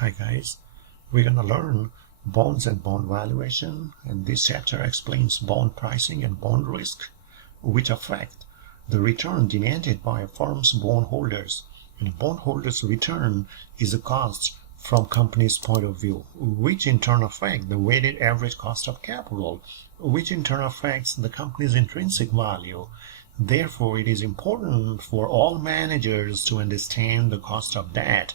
Hi guys, we're gonna learn bonds and bond valuation, and this chapter explains bond pricing and bond risk, which affect the return demanded by a firm's bondholders. And a bondholder's return is a cost from company's point of view, which in turn affect the weighted average cost of capital, which in turn affects the company's intrinsic value. Therefore, it is important for all managers to understand the cost of debt,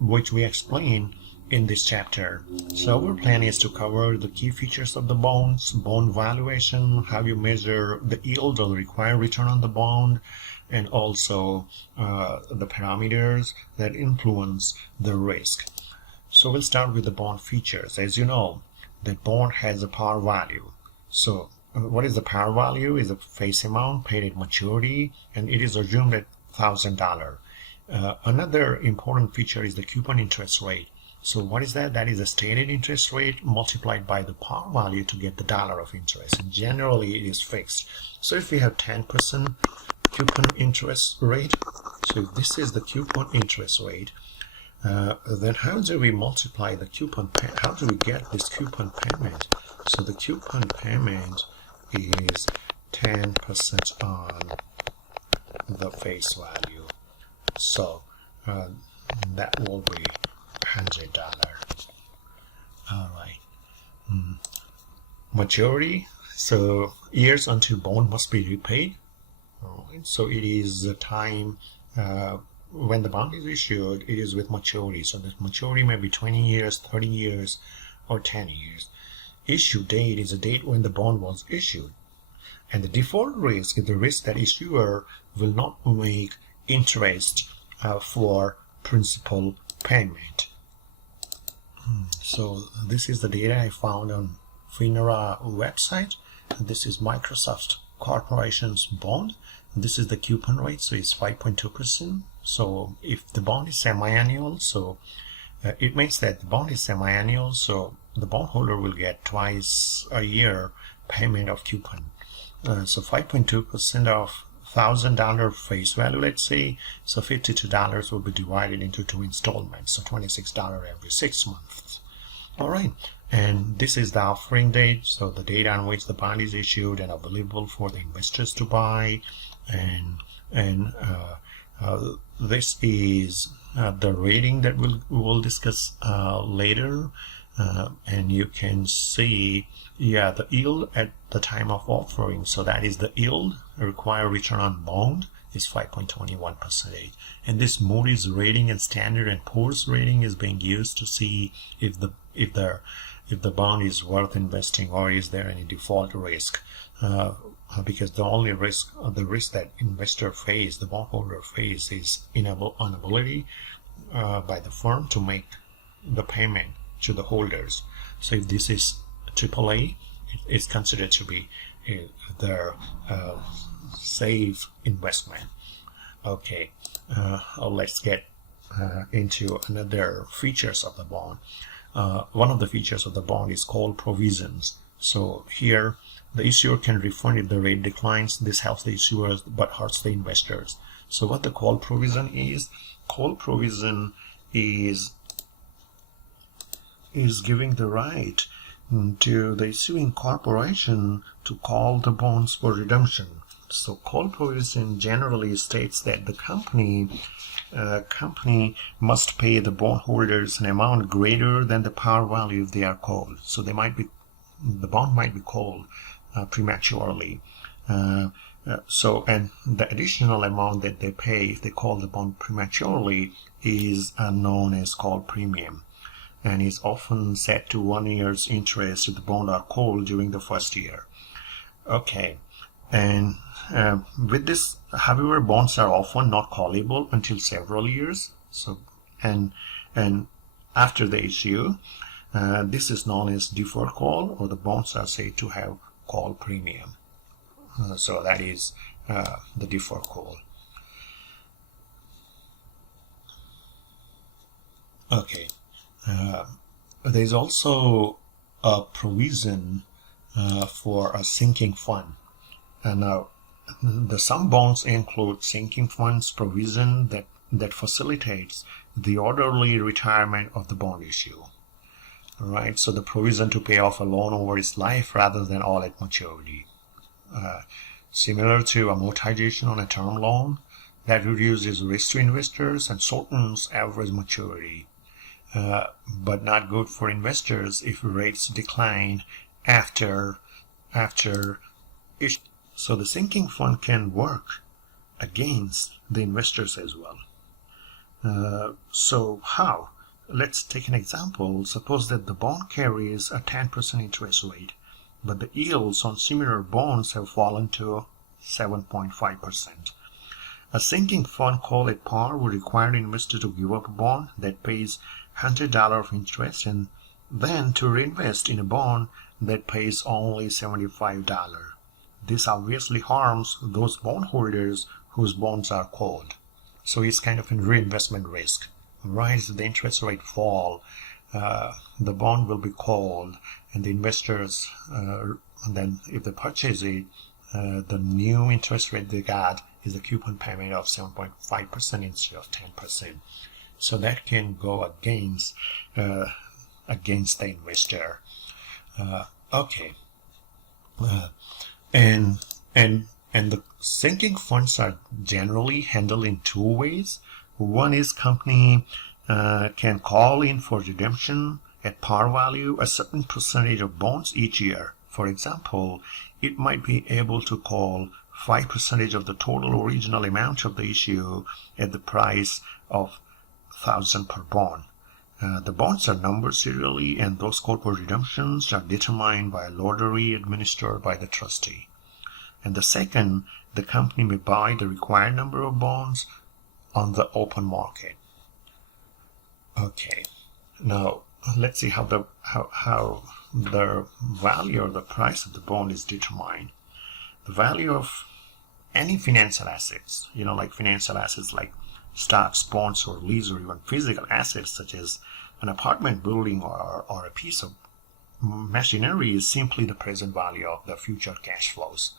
which we explain in this chapter. So our plan is to cover the key features of the bonds, bond valuation, how you measure the yield or the required return on the bond, and also the parameters that influence the risk. So we'll start with the bond features. As you know, the bond has a par value. So what is the par value? Is the face amount paid at maturity, and it is assumed at $1,000. Another important feature is the coupon interest rate. So what is that? That is a stated interest rate multiplied by the par value to get the dollar of interest. And generally, it is fixed. So if we have 10% coupon interest rate, so if this is the coupon interest rate, then how do we multiply the coupon? How do we get this coupon payment? So the coupon payment is 10% on the face value. So that will be $100. All right. Maturity. So years until bond must be repaid. All right. So it is the time when the bond is issued. It is with maturity. So the maturity may be 20 years, 30 years, or 10 years. Issue date is the date when the bond was issued. And the default risk is the risk that issuer will not make interest for principal payment. So this is the data I found on FINRA website. This is Microsoft Corporation's bond. This is the coupon rate, so it's 5.2%. So if the bond is semi-annual, so it means that the bond is semi-annual, so the bondholder will get twice a year payment of coupon. So 5.2% of $1,000 face value, let's say, so $52 will be divided into 2 installments, so $26 every 6 months. All right, and this is the offering date, so the date on which the bond is issued and available for the investors to buy, and this is the rating that we'll discuss later. And you can see, the yield at the time of offering. So that is the yield. Required return on bond is 5.21%. And this Moody's rating and Standard and Poor's rating is being used to see if the bond is worth investing or is there any default risk. Because the only risk, the risk that investor face, the bondholder face, is inability by the firm to make the payment to the holders. So if this is AAA, it's considered to be their safe investment. Okay, let's get into another features of the bond. One of the features of the bond is call provisions. So here the issuer can refund if the rate declines. This helps the issuers but hurts the investors. So what the call provision is? Call provision is giving the right to the issuing corporation to call the bonds for redemption. So call provision generally states that the company must pay the bondholders an amount greater than the par value if they are called. So the bond might be called prematurely. So and the additional amount that they pay if they call the bond prematurely is known as call premium, and is often set to 1 year's interest if the bond are called during the first year. Okay, and with this, however, bonds are often not callable until several years. So and after the issue, this is known as deferred call, or the bonds are said to have call premium. So that is the deferred call. Okay. There is also a provision for a sinking fund. And now some bonds include sinking funds provision that facilitates the orderly retirement of the bond issue. All right, so the provision to pay off a loan over its life rather than all at maturity. Similar to amortization on a term loan, that reduces risk to investors and shortens average maturity, but not good for investors if rates decline after it. So the sinking fund can work against the investors as well. So how? Let's take an example. Suppose that the bond carries a 10% interest rate, but the yields on similar bonds have fallen to 7.5%. A sinking fund call at par would require an investor to give up a bond that pays $100 of interest and then to reinvest in a bond that pays only $75. This obviously harms those bondholders whose bonds are called. So it's kind of a reinvestment risk. Right, as the interest rate fall, the bond will be called, and the investors, and then if they purchase it, the new interest rate they got is a coupon payment of 7.5% instead of 10%. So that can go against the investor. And the sinking funds are generally handled in two ways. One is company can call in for redemption at par value a certain percentage of bonds each year. For example, it might be able to call 5% of the total original amount of the issue at the price of $1,000 per bond. The bonds are numbered serially, and those called for redemptions are determined by a lottery administered by the trustee. And the second, the company may buy the required number of bonds on the open market. Okay, now let's see how the value or the price of the bond is determined. The value of any financial assets, like financial assets like stocks, bonds, or lease, or even physical assets such as an apartment building or a piece of machinery, is simply the present value of the future cash flows.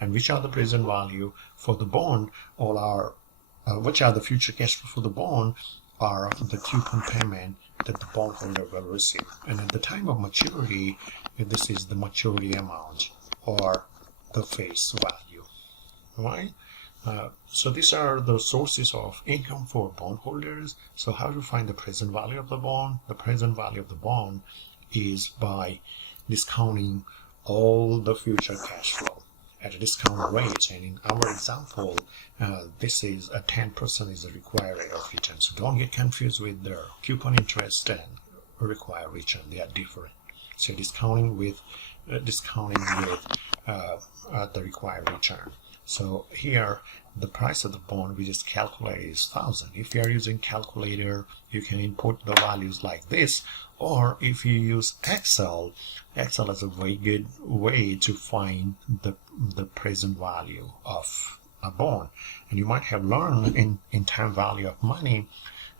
And which are the present value for the bond, which are the future cash flow for the bond, are the coupon payment that the bondholder will receive. And at the time of maturity, this is the maturity amount or the face value. Right? So these are the sources of income for bondholders. So how to find the present value of the bond? The present value of the bond is by discounting all the future cash flow at a discount rate, and in our example, this is a 10% is the required rate of return. So don't get confused with the coupon interest and required return; they are different. So discounting with the required return. So here, the price of the bond we just calculated is 1,000. If you are using calculator, you can input the values like this, or if you use Excel is a very good way to find the present value of a bond. And you might have learned in time value of money,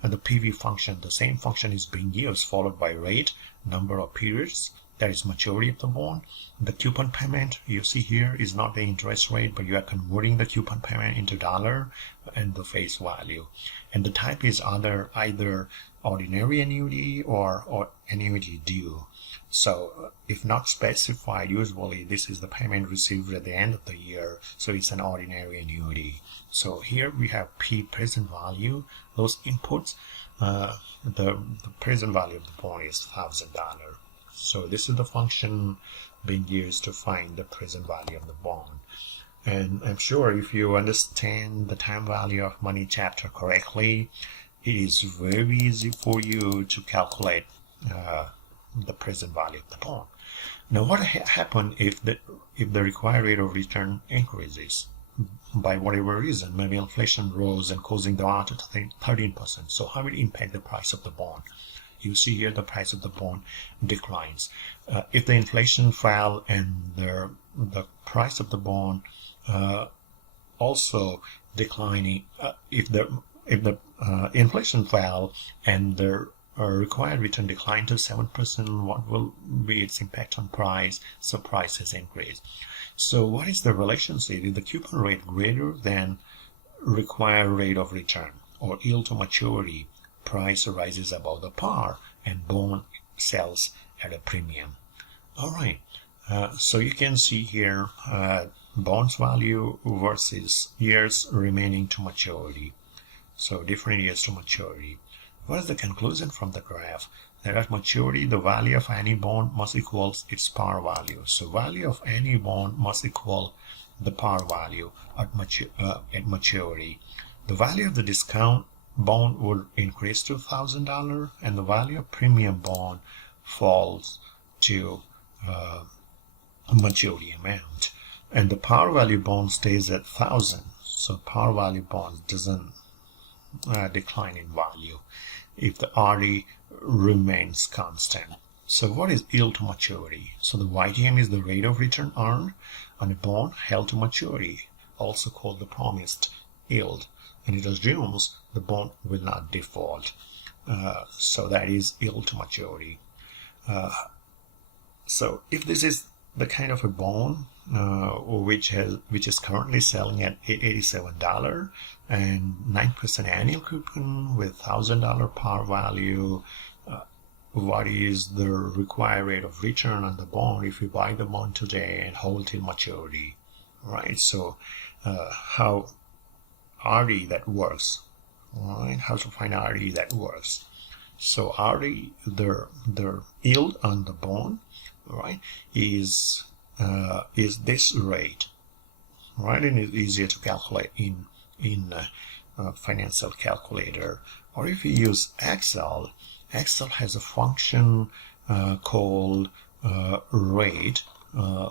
the PV function, the same function is being used, followed by rate, number of periods, that is maturity of the bond. The coupon payment you see here is not the interest rate, but you are converting the coupon payment into dollar and the face value. And the type is either ordinary annuity or annuity due. So if not specified, usually this is the payment received at the end of the year, so it's an ordinary annuity. So here we have P, present value, those inputs, the present value of the bond is $1,000. So this is the function being used to find the present value of the bond. And I'm sure if you understand the time value of money chapter correctly, it is very easy for you to calculate the present value of the bond. Now, what happens if the required rate of return increases by whatever reason? Maybe inflation rose and causing the amount to 13%. So how will it impact the price of the bond? You see here the price of the bond declines. If the inflation fell and the price of the bond also declining, if the inflation fell and the required return declined to 7%, what will be its impact on price? So price has increased. So what is the relationship? Is the coupon rate greater than required rate of return or yield to maturity? price rises above the par and bond sells at a premium. All right, so you can see here bonds value versus years remaining to maturity. So different years to maturity. What is the conclusion from the graph? That at maturity, the value of any bond must equal its par value. So value of any bond must equal the par value at maturity. The value of the discount bond would increase to $1,000 and the value of premium bond falls to maturity amount. And the par value bond stays at 1,000. So par value bond doesn't decline in value if the RD remains constant. So what is yield to maturity? So the YTM is the rate of return earned on a bond held to maturity, also called the promised yield, and it assumes the bond will not default. So that is yield to maturity. So if this is the kind of a bond which is currently selling at $887 and 9% annual coupon with $1,000 par value, what is the required rate of return on the bond if you buy the bond today and hold till maturity, right? So how RD that works, right? How to find RD that works. So RD, the yield on the bond, right, is this rate, right? And it's easier to calculate in financial calculator. Or if you use Excel has a function called rate,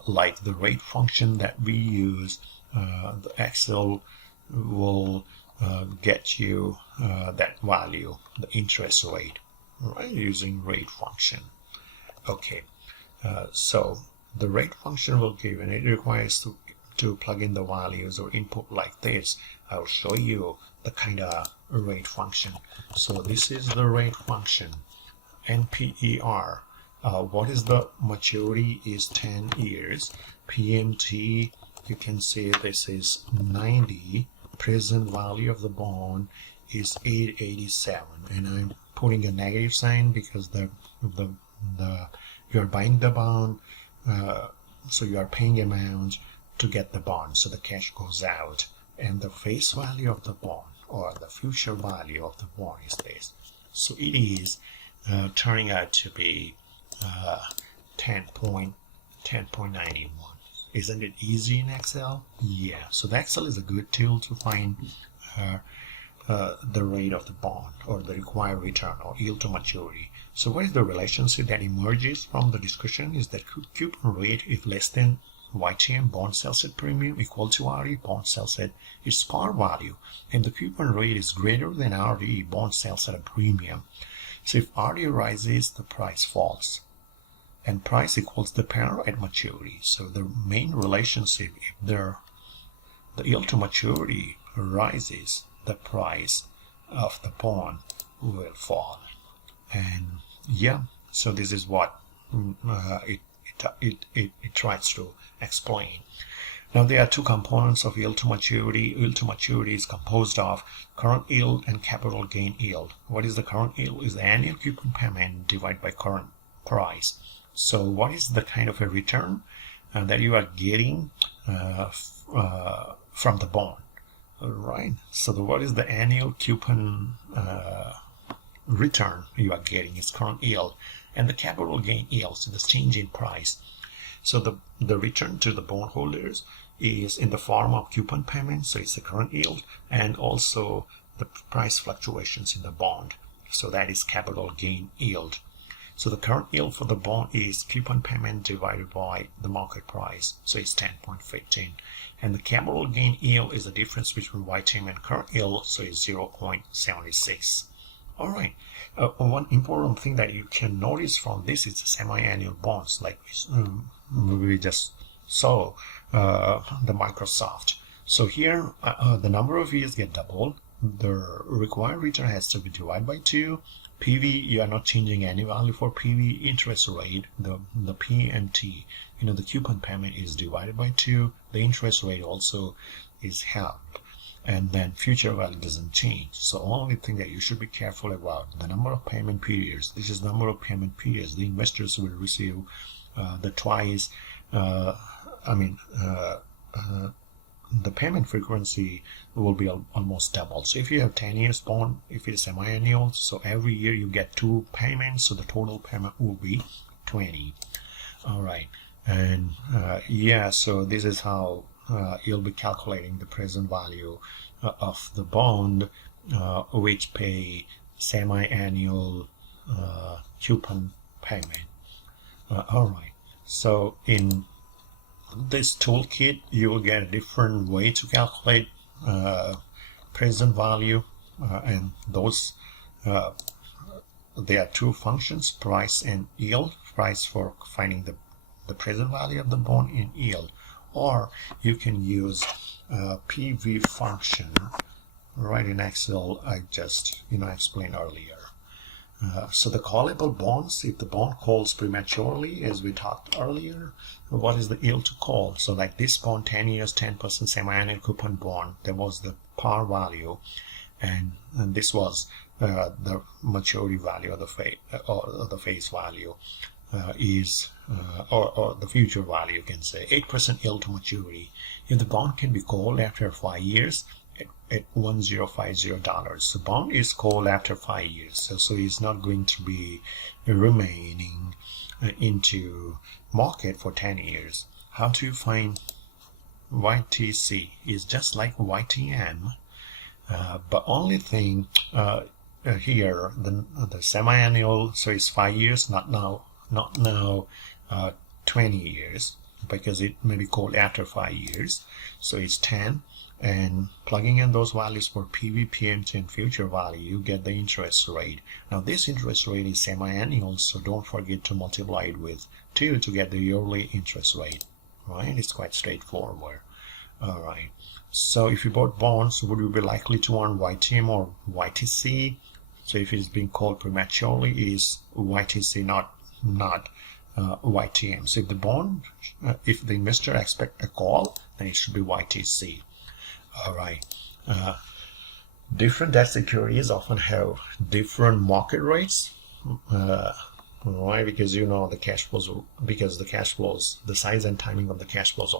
like the rate function that we use. The Excel will get you that value, the interest rate, right, using rate function. Okay, so the rate function will give, and it requires to plug in the values or input like this. I'll show you the kind of rate function. So this is the rate function, NPER. What is the maturity is 10 years. PMT, you can say this is 90. Present value of the bond is 887, and I'm putting a negative sign because you are buying the bond, so you are paying amount to get the bond, so the cash goes out, and the face value of the bond or the future value of the bond is this. So it is turning out to be 10.91. Isn't it easy in Excel? Yeah. So the Excel is a good tool to find the rate of the bond or the required return or yield to maturity. So what is the relationship that emerges from the discussion is that coupon rate if less than YTM, bond sales at premium, equal to RD, bond sales at its par value, and the coupon rate is greater than RD, bond sales at a premium. So if RD rises, the price falls, and price equals the par at maturity. So the main relationship, if the yield to maturity rises, the price of the bond will fall. And yeah, so this is what it tries to explain. Now there are two components of yield to maturity. Yield to maturity is composed of current yield and capital gain yield. What is the current yield? Is the annual coupon payment divided by current price. So what is the kind of a return that you are getting from the bond, right? So what is the annual coupon return you are getting is current yield, and the capital gain yield, so the change in price. So the return to the bondholders is in the form of coupon payment, so it's the current yield, and also the price fluctuations in the bond, so that is capital gain yield. So the current yield for the bond is coupon payment divided by the market price, so it's 10.15, and the capital gain yield is the difference between YTM and current yield, so it's 0.76. All right. One important thing that you can notice from this is the semi-annual bonds, like we just saw the Microsoft. So here the number of years get doubled. The required return has to be divided by 2. PV, you are not changing any value for PV. Interest rate, the PMT, the coupon payment is divided by 2. The interest rate also is held. and then future value doesn't change. So only thing that you should be careful about the number of payment periods. This is number of payment periods. The investors will receive the twice. The payment frequency will be almost double. So if you have 10 years bond, if it's semi-annual, so every year you get 2 payments, so the total payment will be 20. All right, and so this is how you'll be calculating the present value of the bond, which pay semi-annual coupon payment. All right, so in this toolkit you will get a different way to calculate present value, and those there are 2 functions, price and yield. Price for finding the present value of the bond, in yield, or you can use PV function right in Excel. I just explained earlier. So the callable bonds, if the bond calls prematurely, as we talked earlier, what is the yield to call? So like this bond, 10 years, 10% semi-annual coupon bond, there was the par value, and this was the maturity value, or the face value or the future value, you can say. 8% yield to maturity. If the bond can be called after 5 years, at $1050. The bond is called after 5 years, so it's not going to be remaining into market for 10 years. How do you find YTC? Is just like YTM, but only thing here, the semi-annual, so it's 5 years, not now 20 years, because it may be called after 5 years, so it's 10. And plugging in those values for PV, PMT, and future value, you get the interest rate. Now this interest rate is semi-annual, so don't forget to multiply it with 2 to get the yearly interest rate. Right? It's quite straightforward. All right. So if you bought bonds, would you be likely to earn YTM or YTC? So if it's being called prematurely, it is YTC, not YTM. So if the bond, if the investor expect a call, then it should be YTC. All right. Different debt securities often have different market rates, right? Because the cash flows, the size and timing of the cash flows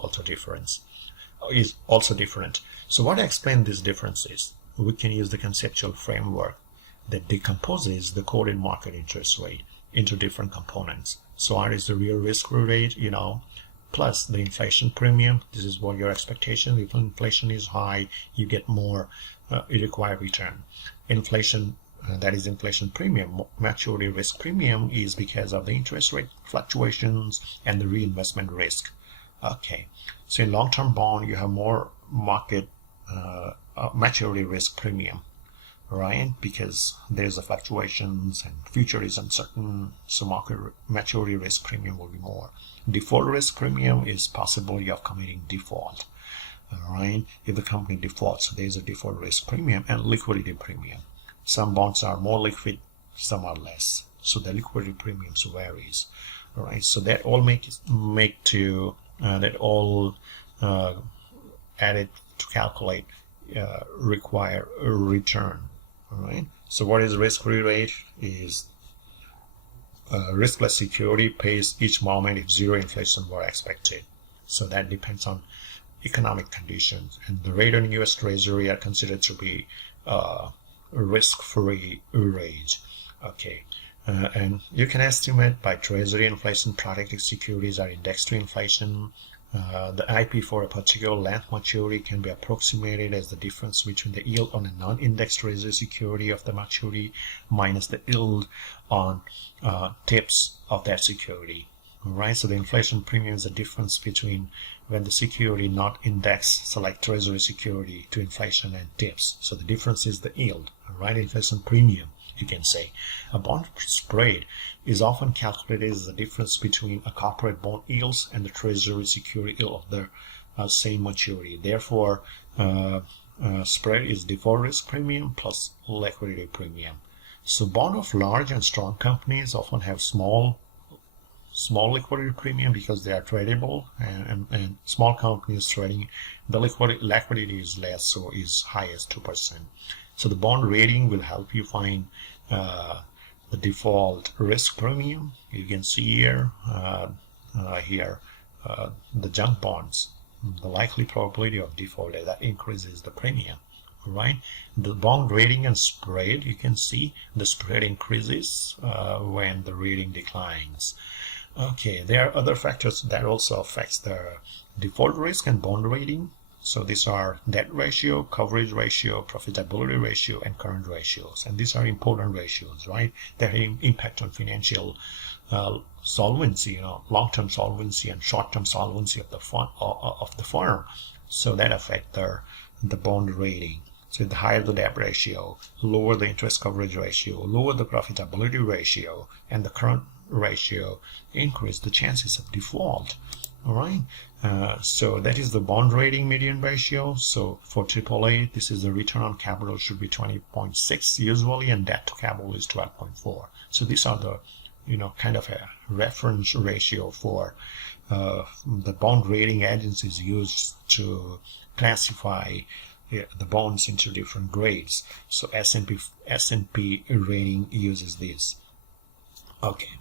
is also different. So what explains these differences? We can use the conceptual framework that decomposes the quoted market interest rate into different components. So R is the real risk-free rate, plus the inflation premium. This is what your expectation. If inflation is high, you get more required return. Inflation, that is inflation premium. Maturity risk premium is because of the interest rate fluctuations and the reinvestment risk. Okay, so in long-term bond, you have more market maturity risk premium, right? Because there's the fluctuations and future is uncertain, so market maturity risk premium will be more. Default risk premium is possibility of committing default. All right, if the company defaults, there's a default risk premium and liquidity premium. Some bonds are more liquid, some are less, so the liquidity premiums varies. All right, so that all added to calculate require a return. All right, so what is risk-free rate? Is riskless security pays each moment if zero inflation were expected. So that depends on economic conditions, and the rate on U.S. Treasury are considered to be risk-free rate. Okay, and you can estimate by Treasury inflation. Protected securities are indexed to inflation. The IP for a particular length maturity can be approximated as the difference between the yield on a non-indexed Treasury security of the maturity minus the yield on tips of that security. All right, so the inflation premium is the difference between when the security not indexed, so like Treasury security, to inflation and tips. So the difference is the yield. All right, inflation premium, you can say. A bond spread is often calculated as the difference between a corporate bond yields and the Treasury security yield of the same maturity. Therefore, spread is default risk premium plus liquidity premium. So bond of large and strong companies often have small small liquidity premium because they are tradable, and small companies trading, the liquidity is less, so is high as 2%. So the bond rating will help you find the default risk premium. You can see here, the junk bonds, the likely probability of default, that increases the premium. Right, the bond rating and spread, you can see the spread increases when the rating declines. Okay, there are other factors that also affects the default risk and bond rating. So these are debt ratio, coverage ratio, profitability ratio, and current ratios. And these are important ratios, right? That impact on financial solvency, long-term solvency and short-term solvency of the firm. So that affect the bond rating. So the higher the debt ratio, lower the interest coverage ratio, lower the profitability ratio, and the current ratio, increase the chances of default. All right. So that is the bond rating median ratio. So for AAA, this is the return on capital should be 20.6 usually, and debt to capital is 12.4. So these are the kind of a reference ratio for the bond rating agencies use to classify the bonds into different grades. So S&P rating uses this. Okay,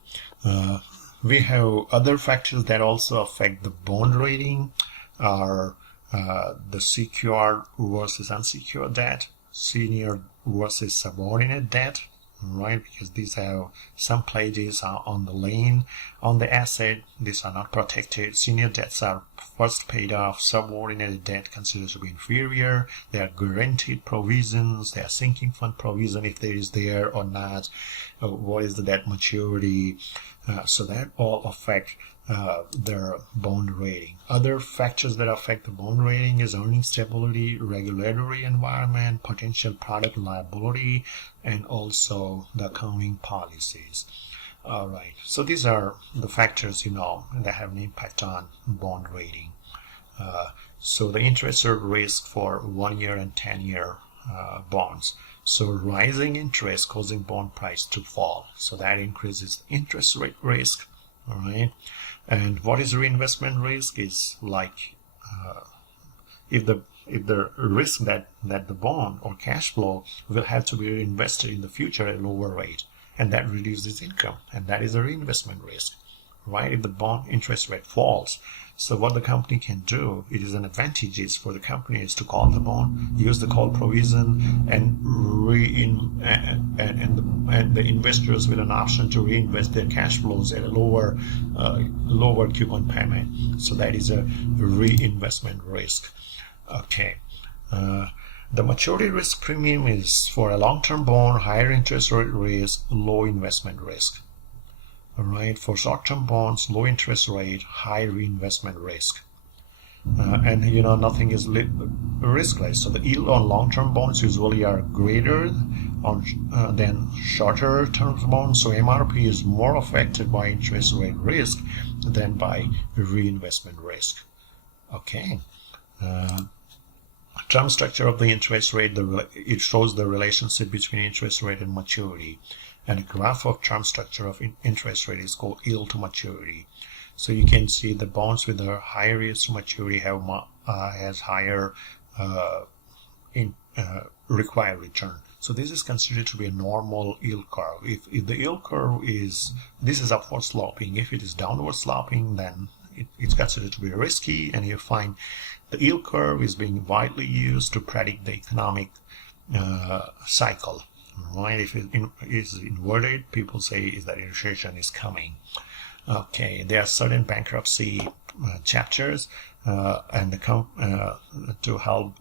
we have other factors that also affect the bond rating are the secured versus unsecured debt, senior versus subordinate debt, right? Because these have some pledges are on the lien on the asset. These are not protected. Senior debts are first paid off. Subordinated debt considered to be inferior. There are guaranteed provisions. There are sinking fund provision if there is there or not. What is the debt maturity? So that all affect their bond rating. Other factors that affect the bond rating is earning stability, regulatory environment, potential product liability, and also the accounting policies. All right, so these are the factors that have an impact on bond rating. So the interest rate risk for 1 year and 10-year bonds. So rising interest causing bond price to fall. So that increases the interest rate risk. All right. And what is reinvestment risk is like if the risk that the bond or cash flow will have to be reinvested in the future at a lower rate, and that reduces income, and that is a reinvestment risk, right? If the bond interest rate falls, so what the company can do, it is an advantage is for the company is to call the bond, use the call provision, and the investors with an option to reinvest their cash flows at a lower coupon payment. So that is a reinvestment risk. Okay. The maturity risk premium is for a long-term bond, higher interest rate risk, low investment risk. All right, for short-term bonds, low interest rate, high reinvestment risk. And nothing is riskless. So the yield on long-term bonds usually are greater than shorter-term bonds. So MRP is more affected by interest rate risk than by reinvestment risk. Okay. Term structure of the interest rate, it shows the relationship between interest rate and maturity. And a graph of term structure of interest rate is called yield to maturity. So you can see the bonds with the higher yields to maturity has higher required return. So this is considered to be a normal yield curve. If the yield curve this is upward sloping. If it is downward sloping, then it's considered to be risky, and you find the yield curve is being widely used to predict the economic cycle. Right? If it is inverted, people say is that recession is coming. Okay, there are certain bankruptcy chapters and to help,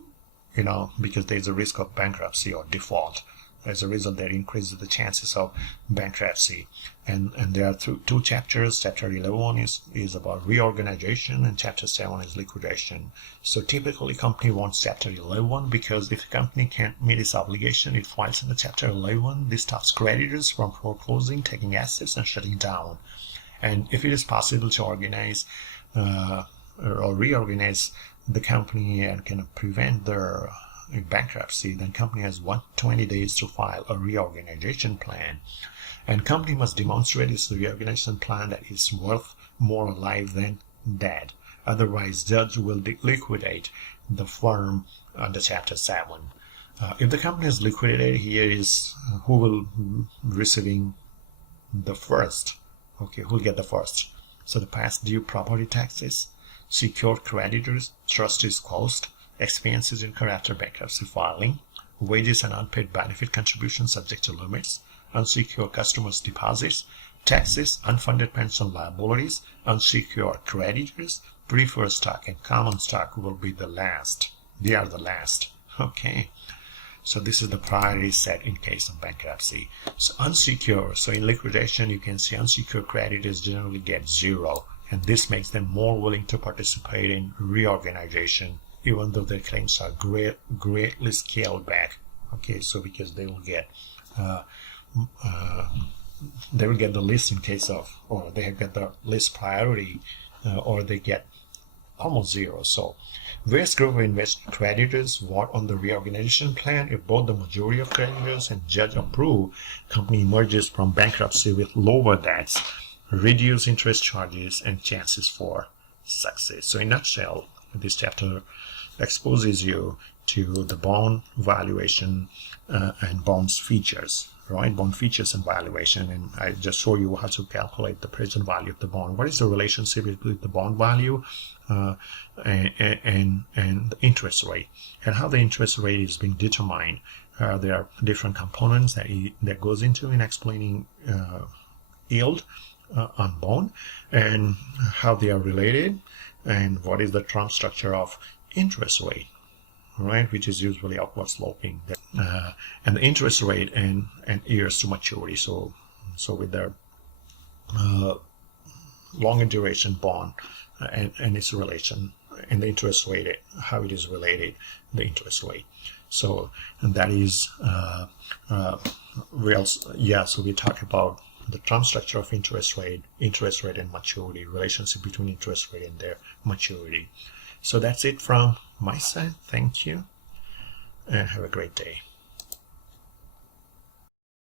because there's a risk of bankruptcy or default. As a result, that increases the chances of bankruptcy. And there are two chapters. Chapter 11 is about reorganization, and Chapter 7 is liquidation. So typically, company wants Chapter 11 because if the company can't meet its obligation, it files in the Chapter 11. This stops creditors from foreclosing, taking assets, and shutting down. And if it is possible to organize or reorganize the company and can prevent their bankruptcy, then company has 120 days to file a reorganization plan. And company must demonstrate its reorganization plan that is worth more alive than dead. Otherwise, judge will liquidate the firm under Chapter 7. If the company is liquidated, here is who will receiving the first. Okay, who'll get the first? So the past due property taxes, secured creditors, trustees' cost, expenses incurred after bankruptcy filing, wages and unpaid benefit contributions subject to limits, unsecured customers' deposits, taxes, unfunded pension liabilities, unsecured creditors, preferred stock and common stock will be the last. They are the last. Okay. So this is the priority set in case of bankruptcy. So unsecured. So in liquidation, you can see unsecured creditors generally get 0. And this makes them more willing to participate in reorganization, even though their claims are greatly scaled back. Okay, so because they will get the list in case of, or they have got the list priority, or they get almost 0. So various group of investor creditors vote on the reorganization plan. If both the majority of creditors and judge approve, company emerges from bankruptcy with lower debts, reduced interest charges, and chances for success. So in a nutshell, this chapter exposes you to the bond valuation and bonds features, right? Bond features and valuation. And I just show you how to calculate the present value of the bond. What is the relationship between the bond value and the interest rate, and how the interest rate is being determined. There are different components that goes into in explaining yield on bond, and how they are related, and what is the term structure of interest rate, right, which is usually upward sloping, and the interest rate and years to maturity. So with the longer duration bond and its relation, and the interest rate, how it is related, the interest rate. So, and that is so we talk about the term structure of interest rate and maturity, relationship between interest rate and their maturity. So that's it from my side. Thank you, and have a great day.